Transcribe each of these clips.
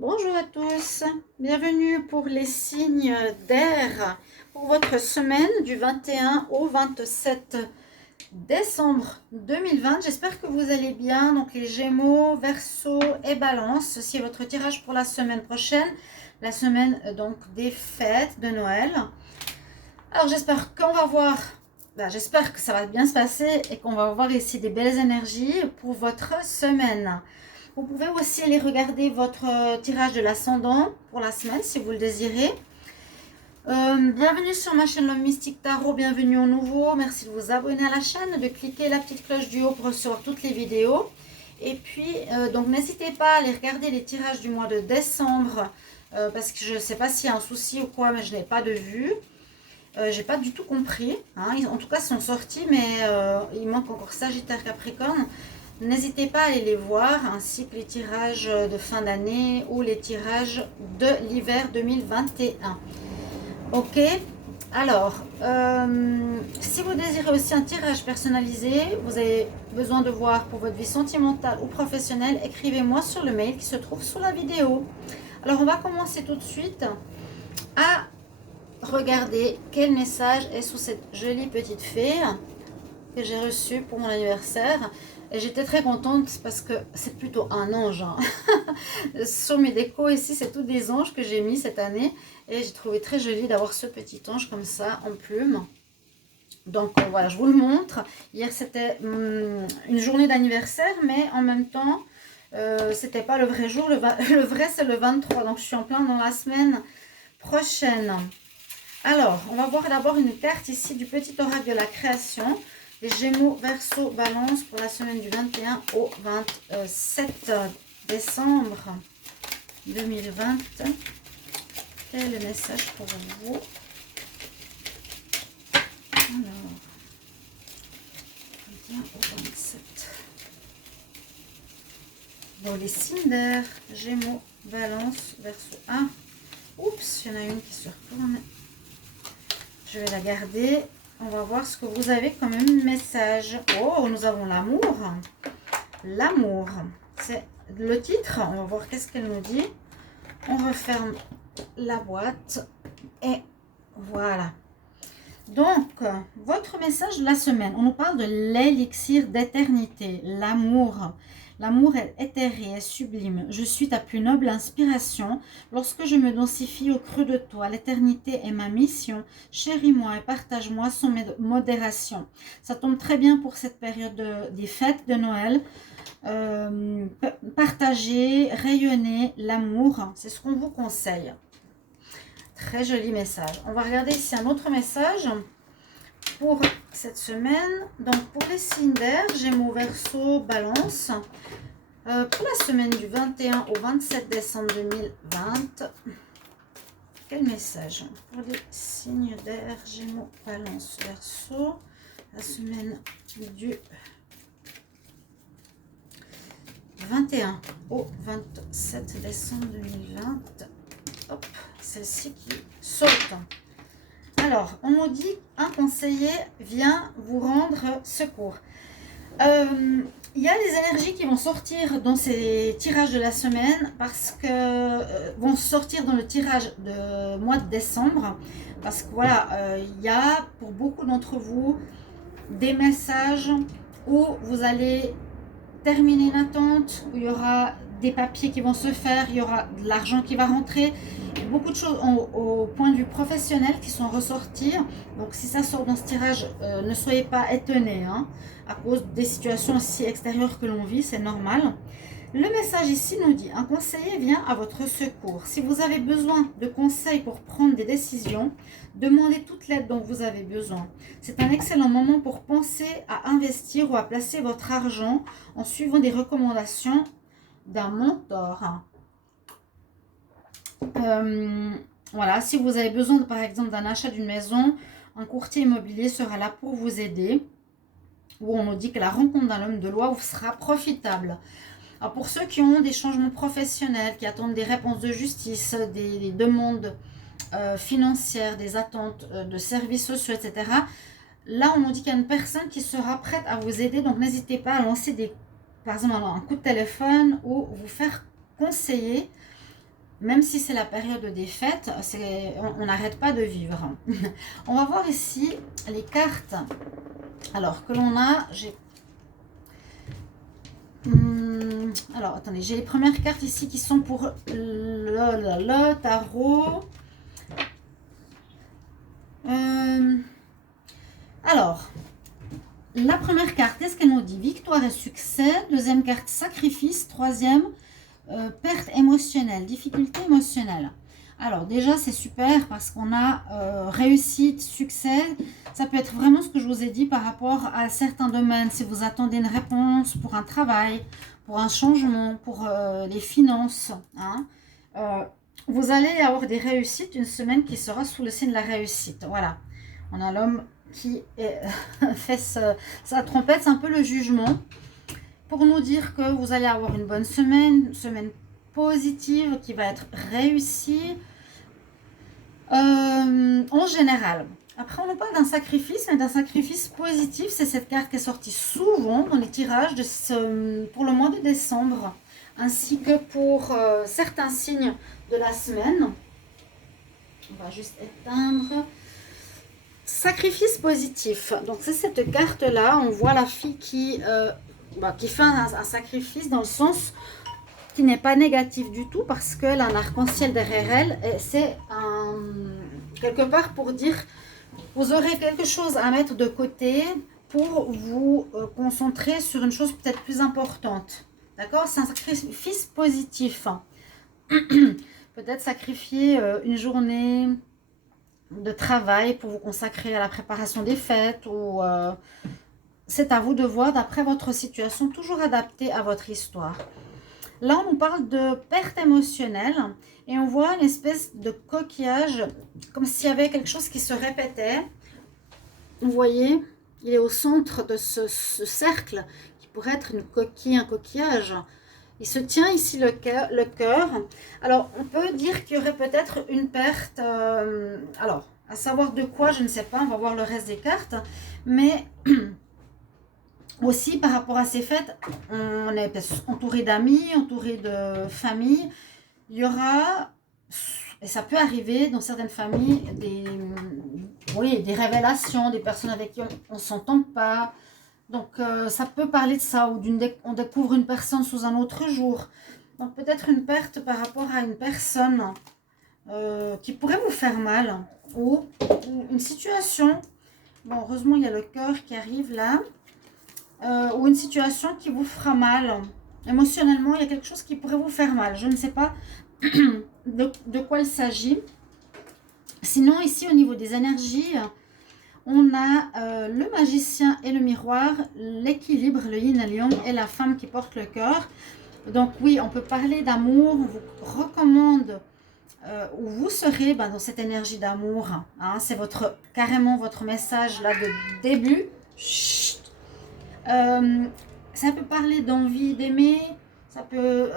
Bonjour à tous, bienvenue pour les signes d'air pour votre semaine du 21 au 27 décembre 2020. J'espère que vous allez bien. Donc les Gémeaux, Verseau et Balance, ceci est votre tirage pour la semaine prochaine, la semaine donc des fêtes de Noël. Alors j'espère qu'on va voir, j'espère que ça va bien se passer et qu'on va voir ici des belles énergies pour votre semaine. Vous pouvez aussi aller regarder votre tirage de l'ascendant pour la semaine si vous le désirez. Bienvenue sur ma chaîne L'Homme Mystique Tarot, bienvenue au nouveau. Merci de vous abonner à la chaîne, de cliquer la petite cloche du haut pour recevoir toutes les vidéos. Et puis, donc n'hésitez pas à aller regarder les tirages du mois de décembre parce que je ne sais pas s'il y a un souci ou quoi, mais je n'ai pas de vue. J'ai pas du tout compris. Hein. En tout cas, ils sont sortis, mais il manque encore Sagittaire, Capricorne. N'hésitez pas à aller les voir, ainsi que les tirages de fin d'année ou les tirages de l'hiver 2021. Ok, alors, si vous désirez aussi un tirage personnalisé, vous avez besoin de voir pour votre vie sentimentale ou professionnelle, écrivez-moi sur le mail qui se trouve sous la vidéo. Alors, on va commencer tout de suite à regarder quel message est sous cette jolie petite fée que j'ai reçue pour mon anniversaire. Et j'étais très contente parce que c'est plutôt un ange. Hein. Sur mes décos ici, c'est tous des anges que j'ai mis cette année. Et j'ai trouvé très joli d'avoir ce petit ange comme ça, en plume. Donc voilà, je vous le montre. Hier, c'était une journée d'anniversaire, mais en même temps, c'était pas le vrai jour. Le vrai, c'est le 23. Donc je suis en plein dans la semaine prochaine. Alors, on va voir d'abord une carte ici du petit oracle de la création. Les Gémeaux, Verseau, Balance pour la semaine du 21 au 27 décembre 2020. Quel est le message pour vous? Alors, 21 au 27. Bon, les signes d'air, Gémeaux, Balance, Verseau. Ah, oups, il y en a une qui se retourne. Je vais la garder. On va voir ce que vous avez comme message. Oh, nous avons l'amour. L'amour. C'est le titre. On va voir qu'est-ce qu'elle nous dit. On referme la boîte. Et voilà. Donc, votre message de la semaine. On nous parle de l'élixir d'éternité. L'amour. L'amour est éthéré et sublime. Je suis ta plus noble inspiration. Lorsque je me densifie au creux de toi, l'éternité est ma mission. Chéris-moi et partage-moi sans modération. Ça tombe très bien pour cette période des fêtes de Noël. Partager, rayonner l'amour, c'est ce qu'on vous conseille. Très joli message. On va regarder ici un autre message pour cette semaine. Donc pour les signes d'air, Gémeaux, Verseau, Balance. Pour la semaine du 21 au 27 décembre 2020. Quel message pour les signes d'air, Gémeaux, Balance, Verseau. La semaine du 21 au 27 décembre 2020. Hop, celle-ci qui saute. Alors, on nous dit un conseiller vient vous rendre secours. Il y a des énergies qui vont sortir dans ces tirages de la semaine parce que vont sortir dans le tirage de mois de décembre parce que voilà, il y a pour beaucoup d'entre vous des messages où vous allez terminer une attente, où il y aura des papiers qui vont se faire, il y aura de l'argent qui va rentrer, beaucoup de choses au point de vue professionnel qui sont ressorties. Donc si ça sort dans ce tirage, ne soyez pas étonnés, hein, à cause des situations aussi extérieures que l'on vit, c'est normal. Le message ici nous dit, un conseiller vient à votre secours. Si vous avez besoin de conseils pour prendre des décisions, demandez toute l'aide dont vous avez besoin. C'est un excellent moment pour penser à investir ou à placer votre argent en suivant des recommandations d'un mentor. Voilà, si vous avez besoin, par exemple, d'un achat d'une maison, un courtier immobilier sera là pour vous aider. Ou on nous dit que la rencontre d'un homme de loi vous sera profitable. Alors pour ceux qui ont des changements professionnels, qui attendent des réponses de justice, des demandes financières, des attentes de services sociaux, etc. Là, on nous dit qu'il y a une personne qui sera prête à vous aider. Donc, n'hésitez pas à lancer par exemple, un coup de téléphone ou vous faire conseiller même si c'est la période des fêtes, on n'arrête pas de vivre. On va voir ici les cartes. Alors, que l'on a, alors, attendez, j'ai les premières cartes ici qui sont pour le tarot. Alors, la première carte, qu'est-ce qu'elle nous dit? Victoire et succès. Deuxième carte, sacrifice. Troisième, perte émotionnelle, difficulté émotionnelle. Alors déjà, c'est super parce qu'on a réussite, succès. Ça peut être vraiment ce que je vous ai dit par rapport à certains domaines. Si vous attendez une réponse pour un travail, pour un changement, pour les finances, hein, vous allez avoir des réussites, une semaine qui sera sous le signe de la réussite. Voilà, on a l'homme qui fait sa trompette, c'est un peu le jugement pour nous dire que vous allez avoir une bonne semaine, une semaine positive qui va être réussie en général. Après, on nous parle d'un sacrifice, mais d'un sacrifice positif. C'est cette carte qui est sortie souvent dans les tirages pour le mois de décembre, ainsi que pour certains signes de la semaine. On va juste éteindre. Sacrifice positif. Donc, c'est cette carte-là. On voit la fille qui fait un sacrifice dans le sens qui n'est pas négatif du tout parce qu'elle a un arc-en-ciel derrière elle. Et c'est quelque part pour dire vous aurez quelque chose à mettre de côté pour vous concentrer sur une chose peut-être plus importante. D'accord? C'est un sacrifice positif. Peut-être sacrifier une journée de travail pour vous consacrer à la préparation des fêtes ou c'est à vous de voir d'après votre situation, toujours adaptée à votre histoire. Là, on nous parle de perte émotionnelle et on voit une espèce de coquillage, comme s'il y avait quelque chose qui se répétait. Vous voyez, il est au centre de ce cercle qui pourrait être une coquille, un coquillage. Il se tient ici le cœur. Alors, on peut dire qu'il y aurait peut-être une perte. Alors, à savoir de quoi, je ne sais pas. On va voir le reste des cartes. Mais aussi, par rapport à ces fêtes, on est entouré d'amis, entouré de famille. Il y aura, et ça peut arriver dans certaines familles, des révélations, des personnes avec qui on ne s'entend pas. Donc, ça peut parler de ça, ou on découvre une personne sous un autre jour. Donc, peut-être une perte par rapport à une personne qui pourrait vous faire mal, ou une situation. Bon, heureusement, il y a le cœur qui arrive là. Ou une situation qui vous fera mal. Émotionnellement, il y a quelque chose qui pourrait vous faire mal. Je ne sais pas de quoi il s'agit. Sinon, ici, au niveau des énergies, on a le magicien et le miroir, l'équilibre, le yin et le yang, et la femme qui porte le cœur. Donc oui, on peut parler d'amour. On vous recommande où vous serez dans cette énergie d'amour. Hein, c'est carrément votre message là de début. Chut. Ça peut parler d'envie d'aimer. Ça peut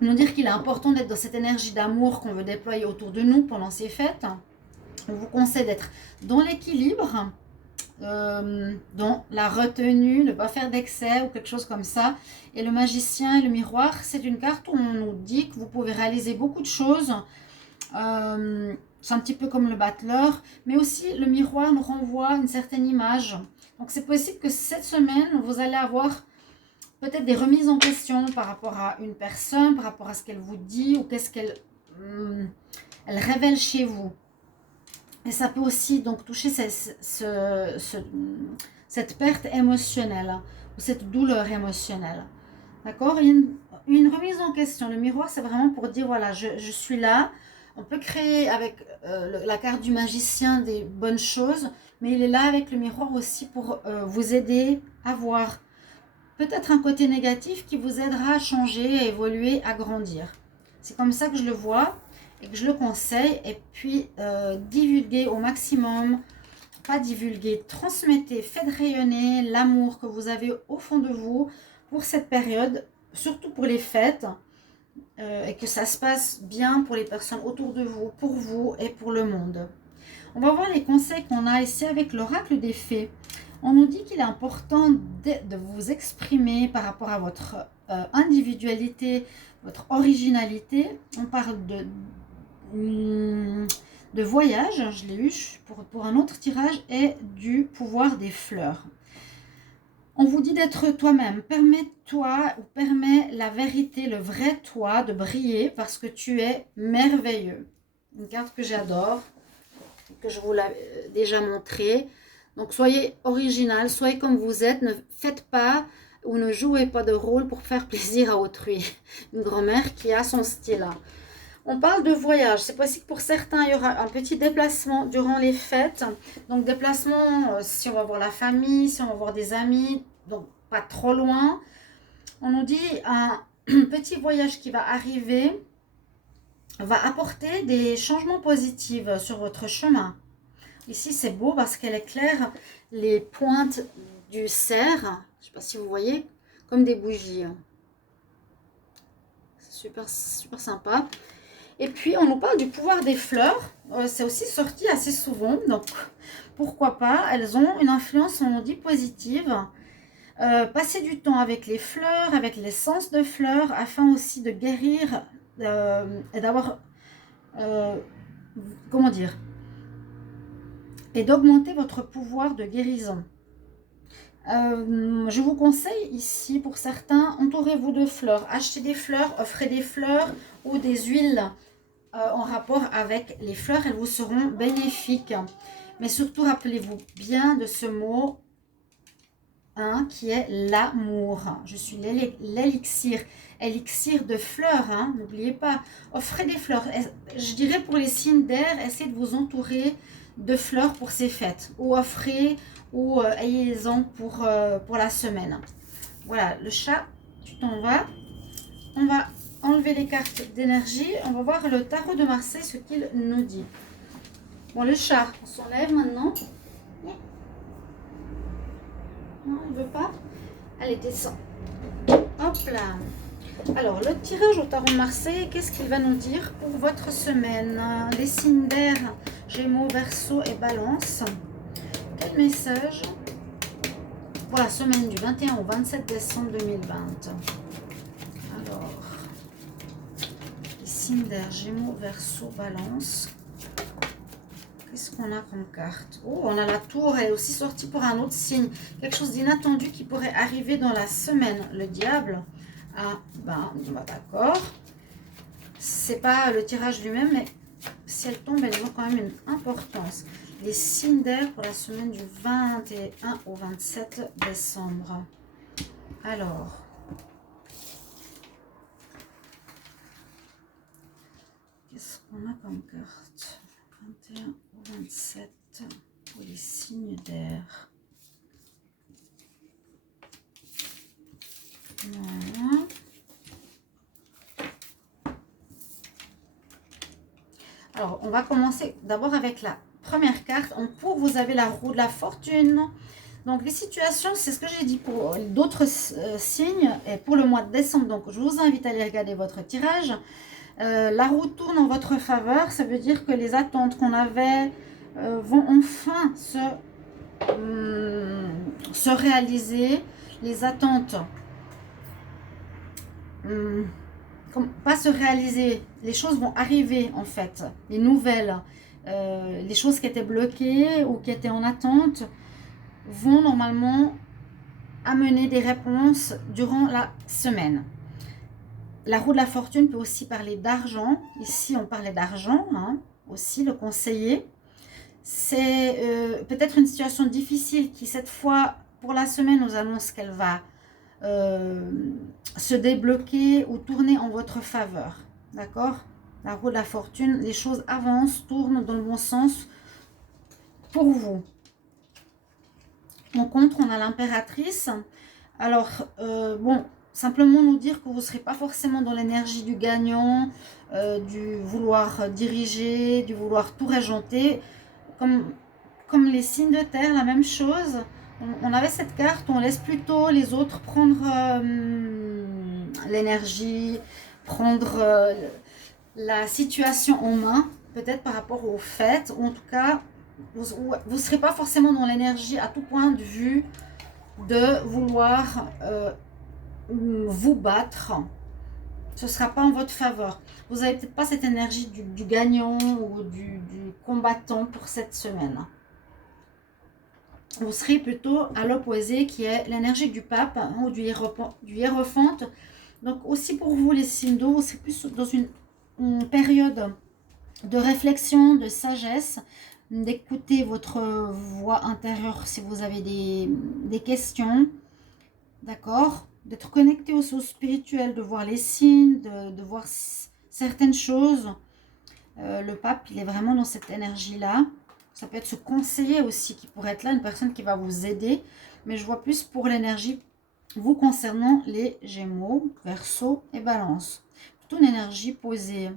nous dire qu'il est important d'être dans cette énergie d'amour qu'on veut déployer autour de nous pendant ces fêtes. On vous conseille d'être dans l'équilibre, dans la retenue, ne pas faire d'excès ou quelque chose comme ça. Et le magicien et le miroir, c'est une carte où on nous dit que vous pouvez réaliser beaucoup de choses. C'est un petit peu comme le battleur, mais aussi le miroir nous renvoie une certaine image. Donc c'est possible que cette semaine, vous allez avoir peut-être des remises en question par rapport à une personne, par rapport à ce qu'elle vous dit ou qu'est-ce qu'elle elle révèle chez vous. Et ça peut aussi donc toucher cette perte émotionnelle ou cette douleur émotionnelle. D'accord? Il y a une remise en question. Le miroir, c'est vraiment pour dire, voilà, je suis là. On peut créer avec la carte du magicien des bonnes choses, mais il est là avec le miroir aussi pour vous aider à voir peut-être un côté négatif qui vous aidera à changer, à évoluer, à grandir. C'est comme ça que je le vois et que je le conseille. Et puis, divulguez au maximum, pas divulguer, transmettez, faites rayonner l'amour que vous avez au fond de vous pour cette période, surtout pour les fêtes, et que ça se passe bien pour les personnes autour de vous, pour vous et pour le monde. On va voir les conseils qu'on a ici avec l'oracle des fées. On nous dit qu'il est important de vous exprimer par rapport à votre individualité, votre originalité. On parle de voyage, je l'ai eu pour un autre tirage, et du pouvoir des fleurs. On vous dit d'être toi-même. Permets-toi ou permets la vérité, le vrai toi de briller parce que tu es merveilleux. Une carte que j'adore, que je vous l'ai déjà montrée. Donc soyez original, soyez comme vous êtes, ne faites pas ou ne jouez pas de rôle pour faire plaisir à autrui. Une grand-mère qui a son style. On parle de voyage. C'est possible que pour certains, il y aura un petit déplacement durant les fêtes. Donc déplacement, si on va voir la famille, si on va voir des amis, donc pas trop loin. On nous dit un petit voyage qui va arriver va apporter des changements positifs sur votre chemin. Ici, c'est beau parce qu'elle éclaire les pointes du cerf. Je ne sais pas si vous voyez, comme des bougies. Super, super sympa. Et puis, on nous parle du pouvoir des fleurs. C'est aussi sorti assez souvent. Donc, pourquoi pas. Elles ont une influence, on nous dit, positive. Passer du temps avec les fleurs, avec l'essence de fleurs, afin aussi de guérir et d'avoir... comment dire, et d'augmenter votre pouvoir de guérison. Je vous conseille ici, pour certains, entourez-vous de fleurs. Achetez des fleurs, offrez des fleurs ou des huiles en rapport avec les fleurs. Elles vous seront bénéfiques. Mais surtout, rappelez-vous bien de ce mot qui est l'amour. Je suis l'élixir. Élixir de fleurs, n'oubliez pas. Offrez des fleurs. Je dirais pour les signes d'air, essayez de vous entourer de fleurs pour ces fêtes. Ou offrez, ou ayez-en pour la semaine. Voilà, le chat, tu t'en vas. On va enlever les cartes d'énergie. On va voir le tarot de Marseille, ce qu'il nous dit. Bon, le chat, on s'enlève maintenant. Non, il ne veut pas. Allez, descends. Hop là. Alors, le tirage au tarot de Marseille, qu'est-ce qu'il va nous dire pour votre semaine? Les signes d'air, Gémeaux, Verseau et Balance. Quel message pour la semaine du 21 au 27 décembre 2020? Alors, les signes d'air, Gémeaux, Verseau, Balance. Qu'est-ce qu'on a comme carte? Oh, on a la tour, elle est aussi sortie pour un autre signe. Quelque chose d'inattendu qui pourrait arriver dans la semaine. Le diable. Ah, ben, d'accord. C'est pas le tirage lui-même, mais si elle tombe, elle a quand même une importance. Les signes d'air pour la semaine du 21 au 27 décembre. Alors. Qu'est-ce qu'on a comme carte? 21 au 27 pour les signes d'air. Voilà. Alors, on va commencer d'abord avec la première carte. En cours, vous avez la roue de la fortune. Donc, les situations, c'est ce que j'ai dit pour d'autres signes et pour le mois de décembre. Donc, je vous invite à aller regarder votre tirage. La roue tourne en votre faveur. Ça veut dire que les attentes qu'on avait vont enfin se réaliser. Les attentes... pas se réaliser, les choses vont arriver en fait, les nouvelles, les choses qui étaient bloquées ou qui étaient en attente vont normalement amener des réponses durant la semaine. La roue de la fortune peut aussi parler d'argent. Ici on parlait d'argent, aussi le conseiller. C'est peut-être une situation difficile qui cette fois pour la semaine nous annonce qu'elle va se débloquer ou tourner en votre faveur. D'accord? La roue de la fortune, les choses avancent, tournent dans le bon sens pour vous. En contre, on a l'impératrice. Alors, bon, simplement nous dire que vous ne serez pas forcément dans l'énergie du gagnant, du vouloir diriger, du vouloir tout régenter. Comme les signes de terre, la même chose. On avait cette carte où on laisse plutôt les autres prendre l'énergie, prendre la situation en main, peut-être par rapport aux fêtes, ou en tout cas, vous ne serez pas forcément dans l'énergie à tout point de vue de vouloir vous battre. Ce ne sera pas en votre faveur. Vous n'avez peut-être pas cette énergie du gagnant ou du combattant pour cette semaine. Vous serez plutôt à l'opposé qui est l'énergie du pape ou du hiérophante. Donc aussi pour vous les signes d'eau, vous serez plus dans une période de réflexion, de sagesse, d'écouter votre voix intérieure si vous avez des questions, d'accord, d'être connecté au spirituel, de voir les signes, de voir certaines choses. Le pape, il est vraiment dans cette énergie-là. Ça peut être ce conseiller aussi qui pourrait être là, une personne qui va vous aider. Mais je vois plus pour l'énergie vous concernant les Gémeaux, Verseau et Balance. Plutôt une énergie posée,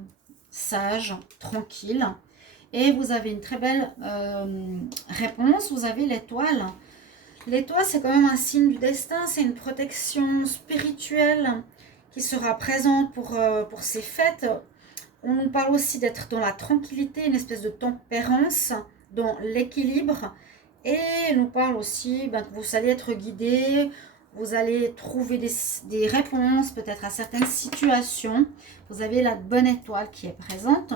sage, tranquille. Et vous avez une très belle réponse. Vous avez l'étoile. L'étoile, c'est quand même un signe du destin. C'est une protection spirituelle qui sera présente pour ces fêtes. On nous parle aussi d'être dans la tranquillité, une espèce de tempérance, dans l'équilibre. Et on nous parle aussi que vous allez être guidé, vous allez trouver des réponses peut-être à certaines situations. Vous avez la bonne étoile qui est présente.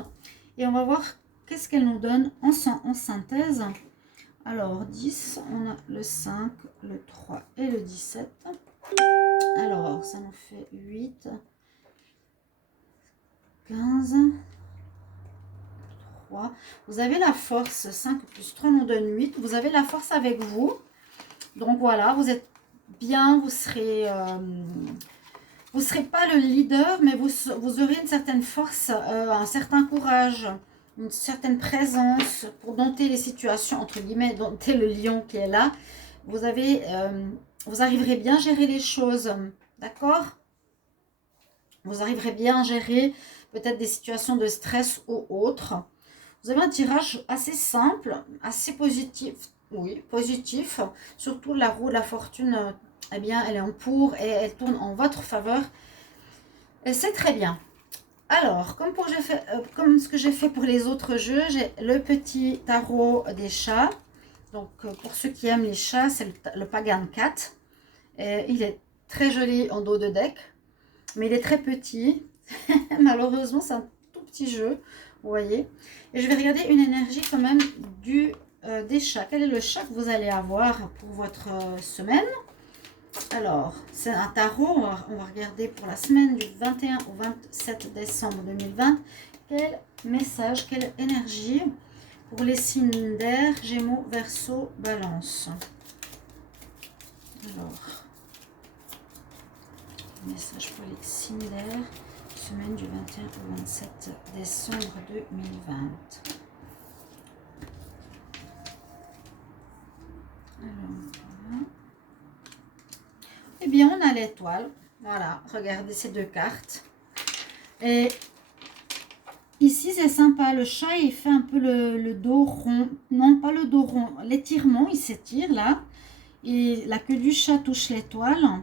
Et on va voir qu'est-ce qu'elle nous donne en synthèse. Alors, 10, on a le 5, le 3 et le 17. Alors, ça nous fait 8, 15, 3. Vous avez la force, 5 plus 3 nous donne 8. Vous avez la force avec vous. Donc voilà, vous êtes bien, vous serez pas le leader, mais vous aurez une certaine force, un certain courage, une certaine présence pour dompter les situations, entre guillemets, dompter le lion qui est là. Vous arriverez bien à gérer les choses, d'accord? Vous arriverez bien à gérer peut-être des situations de stress ou autres. Vous avez un tirage assez simple, assez positif. Oui, positif. Surtout la roue de la fortune, eh bien, elle est en pour et elle tourne en votre faveur. Et c'est très bien. Alors, comme ce que j'ai fait pour les autres jeux, j'ai le petit tarot des chats. Donc, pour ceux qui aiment les chats, c'est le Pagan Cat. Et il est très joli en dos de deck, mais il est très petit. Malheureusement, c'est un tout petit jeu, vous voyez. Et je vais regarder une énergie quand même des chats. Quel est le chat que vous allez avoir pour votre semaine? Alors, c'est un tarot. On va regarder pour la semaine du 21 au 27 décembre 2020. Quel message, quelle énergie pour les signes d'air, Gémeaux, Verseau, Balance. Alors, message pour les signes d'air, semaine du 21 au 27 décembre 2020. Alors, voilà. Eh bien, on a l'étoile. Voilà, regardez ces deux cartes. Et ici, c'est sympa. Le chat, il fait un peu le dos rond. Non, pas le dos rond. L'étirement, il s'étire là. Et la queue du chat touche l'étoile.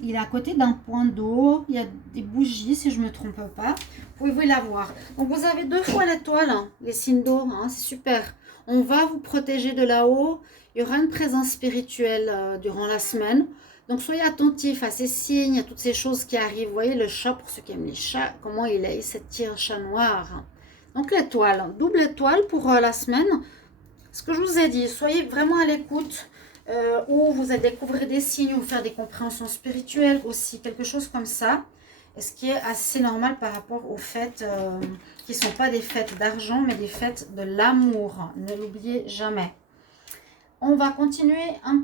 Il est à côté d'un point d'eau. Il y a des bougies, si je ne me trompe pas. Pouvez-vous la voir? Donc, vous avez 2 fois l'étoile, hein, les signes d'eau. Hein, c'est super. On va vous protéger de là-haut. Il y aura une présence spirituelle durant la semaine. Donc, soyez attentifs à ces signes, à toutes ces choses qui arrivent. Vous voyez le chat, pour ceux qui aiment les chats, comment il est. Il s'étire, chat noir. Donc, l'étoile. Double étoile pour la semaine. Ce que je vous ai dit, soyez vraiment à l'écoute. Où vous allez découvrir des signes ou faire des compréhensions spirituelles aussi, quelque chose comme ça. Et ce qui est assez normal par rapport aux fêtes qui ne sont pas des fêtes d'argent, mais des fêtes de l'amour. Ne l'oubliez jamais. On va continuer un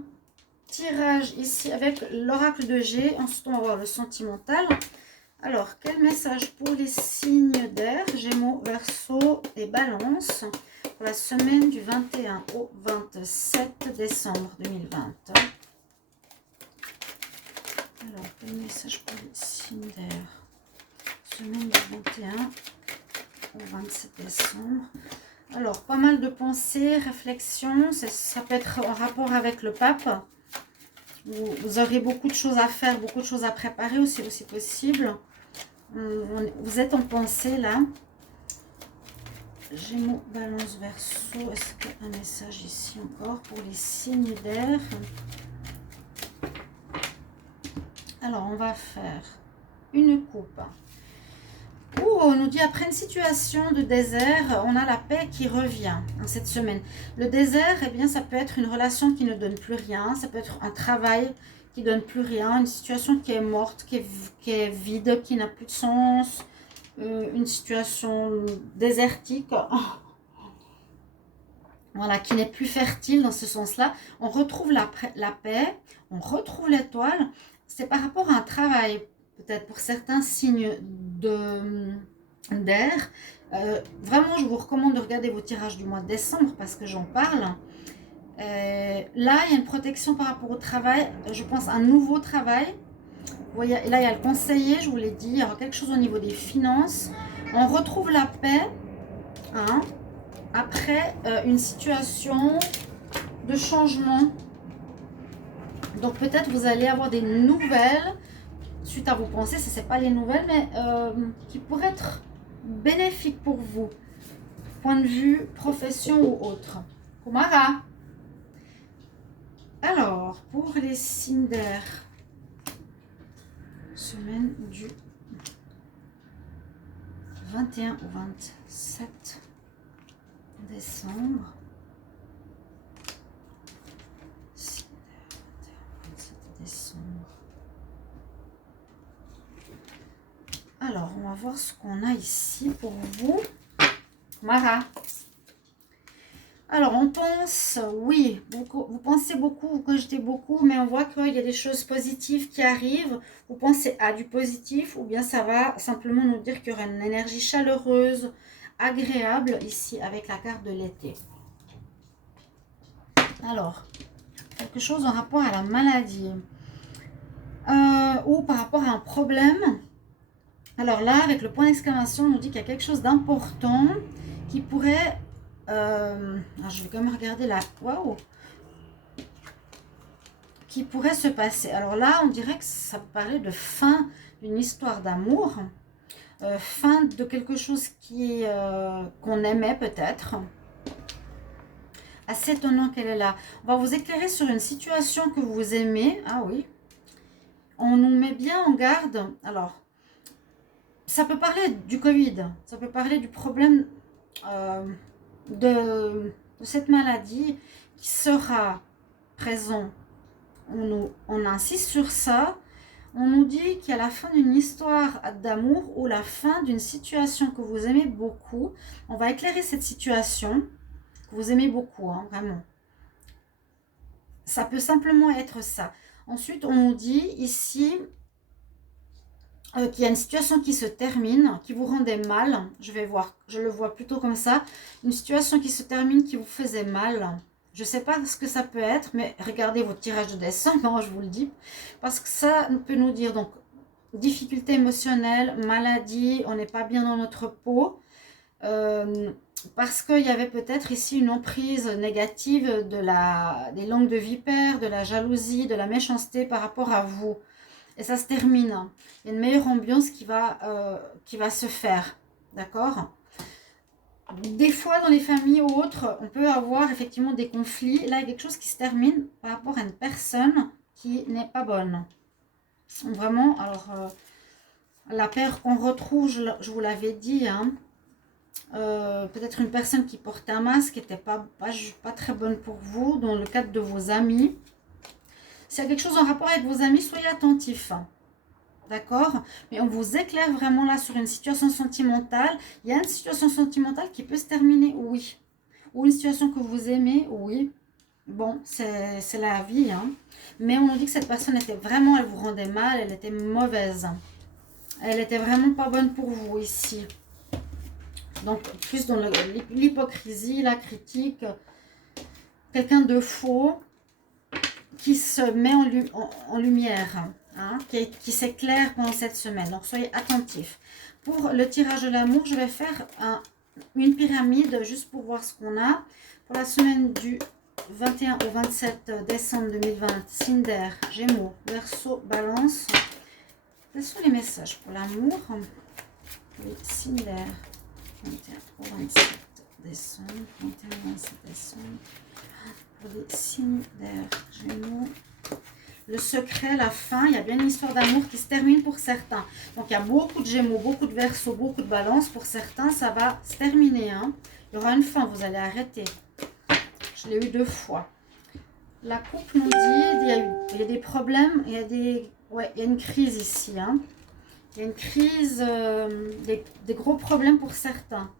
tirage ici avec l'oracle de G. Ensuite, on va voir le sentimental. Alors, quel message pour les signes d'air, Gémeaux, Verseau et Balance pour la semaine du 21 au 27 décembre 2020. Alors, quel message pour les signes d'air, semaine du 21 au 27 décembre. Alors, pas mal de pensées, réflexions. Ça peut être en rapport avec le pape. Vous aurez beaucoup de choses à faire, beaucoup de choses à préparer aussi possible. Vous êtes en pensée là. Gémeaux, Balance, Verseau. Est-ce qu'il y a un message ici encore pour les signes d'air? Alors, on va faire une coupe. On nous dit après une situation de désert, on a la paix qui revient cette semaine. Le désert, eh bien, ça peut être une relation qui ne donne plus rien. Ça peut être un travail qui donne plus rien. Une situation qui est morte, qui est vide, qui n'a plus de sens. Une situation désertique. Voilà, qui n'est plus fertile dans ce sens-là. On retrouve la paix, on retrouve l'étoile. C'est par rapport à un travail, peut-être pour certains signes d'air. Vraiment, je vous recommande de regarder vos tirages du mois de décembre parce que j'en parle. Là, il y a une protection par rapport au travail. Je pense un nouveau travail. Vous voyez, là, il y a le conseiller, je vous l'ai dit. Il y aura quelque chose au niveau des finances. On retrouve la paix. Hein, après une situation de changement. Donc peut-être vous allez avoir des nouvelles suite à vos pensées, ce n'est pas les nouvelles, mais qui pourraient être bénéfiques pour vous, point de vue profession ou autre. Kumara. Alors, pour les signes d'air, semaine du 21 au 27 décembre. Alors, on va voir ce qu'on a ici pour vous. Mara. Alors, on pense, oui, vous pensez beaucoup, vous cogitez beaucoup, mais on voit qu'il y a des choses positives qui arrivent. Vous pensez à du positif ou bien ça va simplement nous dire qu'il y aura une énergie chaleureuse, agréable ici avec la carte de l'été. Alors, quelque chose en rapport à la maladie ou par rapport à un problème. Alors là, avec le point d'exclamation, on nous dit qu'il y a quelque chose d'important qui pourrait... je vais quand même regarder là. Waouh! Qui pourrait se passer. Alors là, on dirait que ça parlait de fin d'une histoire d'amour. Fin de quelque chose qu'on aimait peut-être. Assez étonnant qu'elle est là. On va vous éclairer sur une situation que vous aimez. Ah oui. On nous met bien en garde. Alors... ça peut parler du Covid, ça peut parler du problème de cette maladie qui sera présent. On insiste sur ça. On nous dit qu'il y a la fin d'une histoire d'amour ou la fin d'une situation que vous aimez beaucoup. On va éclairer cette situation que vous aimez beaucoup, hein, vraiment. Ça peut simplement être ça. Ensuite, on nous dit ici... qu'il y a une situation qui se termine, qui vous rendait mal, je le vois plutôt comme ça, une situation qui se termine, qui vous faisait mal. Je ne sais pas ce que ça peut être, mais regardez votre tirage de décembre, je vous le dis, parce que ça peut nous dire donc difficulté émotionnelle, maladie, on n'est pas bien dans notre peau, parce qu'il y avait peut-être ici une emprise négative des langues de vipère, de la jalousie, de la méchanceté par rapport à vous. Et ça se termine. Il y a une meilleure ambiance qui va se faire. D'accord? Des fois, dans les familles ou autres, on peut avoir effectivement des conflits. Là, il y a quelque chose qui se termine par rapport à une personne qui n'est pas bonne. Vraiment, alors, la paire qu'on retrouve, je vous l'avais dit, hein, peut-être une personne qui portait un masque qui n'était pas très bonne pour vous, dans le cadre de vos amis. S'il y a quelque chose en rapport avec vos amis, soyez attentifs. D'accord? Mais on vous éclaire vraiment là sur une situation sentimentale. Il y a une situation sentimentale qui peut se terminer, oui. Ou une situation que vous aimez, oui. Bon, c'est la vie, hein. Mais on nous dit que cette personne était vraiment, elle vous rendait mal, elle était mauvaise. Elle était vraiment pas bonne pour vous ici. Donc, plus dans l'hypocrisie, la critique. Quelqu'un de faux qui se met en lumière, hein, qui s'éclaire pendant cette semaine. Donc, soyez attentifs. Pour le tirage de l'amour, je vais faire une pyramide juste pour voir ce qu'on a. Pour la semaine du 21 au 27 décembre 2020, signe d'air, Gémeaux, Verseau, Balance. Quels sont les messages pour l'amour? Les signes d'air, 21 au 27 décembre, 21 au 27 décembre. Pour les signes d'air, Gémeaux, le secret, la fin. Il y a bien une histoire d'amour qui se termine pour certains. Donc, il y a beaucoup de Gémeaux, beaucoup de Verseaux, beaucoup de Balances. Pour certains, ça va se terminer. Hein. Il y aura une fin, vous allez arrêter. Je l'ai eu 2 fois. La coupe nous dit, il y a des problèmes, il y a une crise ici. Hein. Il y a une crise, des gros problèmes pour certains.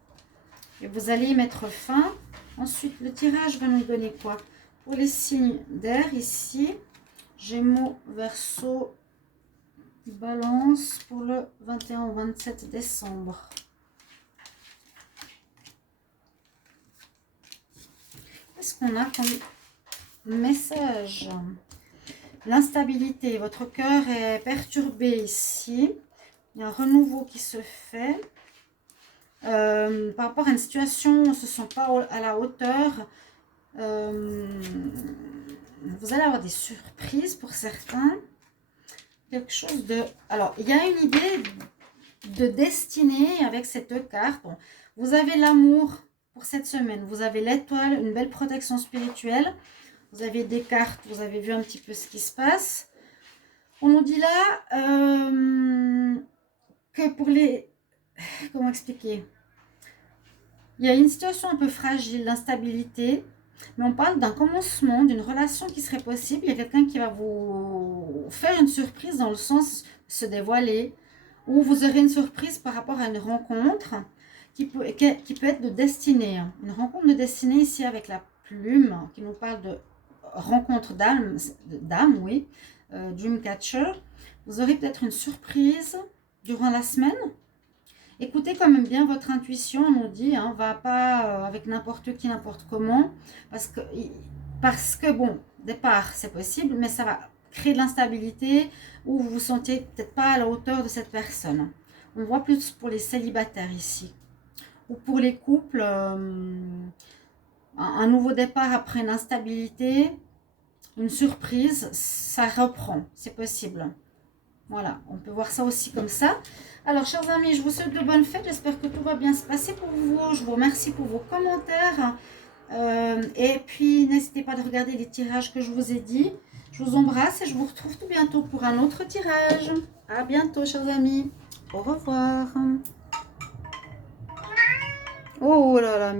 Et vous allez y mettre fin. Ensuite, le tirage va nous donner quoi? Pour les signes d'air ici, Gémeaux, Verseau, Balance pour le 21 au 27 décembre. Qu'est-ce qu'on a comme message? L'instabilité, votre cœur est perturbé ici. Il y a un renouveau qui se fait. Par rapport à une situation où on ne se sent pas à la hauteur, vous allez avoir des surprises pour certains. Quelque chose de... Alors, il y a une idée de destinée avec ces 2 cartes. Bon, vous avez l'amour pour cette semaine. Vous avez l'étoile, une belle protection spirituelle. Vous avez des cartes, vous avez vu un petit peu ce qui se passe. On nous dit là que pour les... Comment expliquer? Il y a une situation un peu fragile, d'instabilité, mais on parle d'un commencement, d'une relation qui serait possible. Il y a quelqu'un qui va vous faire une surprise dans le sens se dévoiler, ou vous aurez une surprise par rapport à une rencontre qui peut être de destinée. Une rencontre de destinée ici avec la plume qui nous parle de rencontre d'âme, oui, Dreamcatcher. Vous aurez peut-être une surprise durant la semaine. Écoutez quand même bien votre intuition, on nous dit, hein, va pas avec n'importe qui, n'importe comment, parce que bon, départ c'est possible, mais ça va créer de l'instabilité ou vous vous sentez peut-être pas à la hauteur de cette personne. On voit plus pour les célibataires ici, ou pour les couples, un nouveau départ après une instabilité, une surprise, ça reprend, c'est possible. Voilà, on peut voir ça aussi comme ça. Alors, chers amis, je vous souhaite de bonnes fêtes. J'espère que tout va bien se passer pour vous. Je vous remercie pour vos commentaires. Et puis, n'hésitez pas de regarder les tirages que je vous ai dit. Je vous embrasse et je vous retrouve tout bientôt pour un autre tirage. À bientôt, chers amis. Au revoir. Oh là là,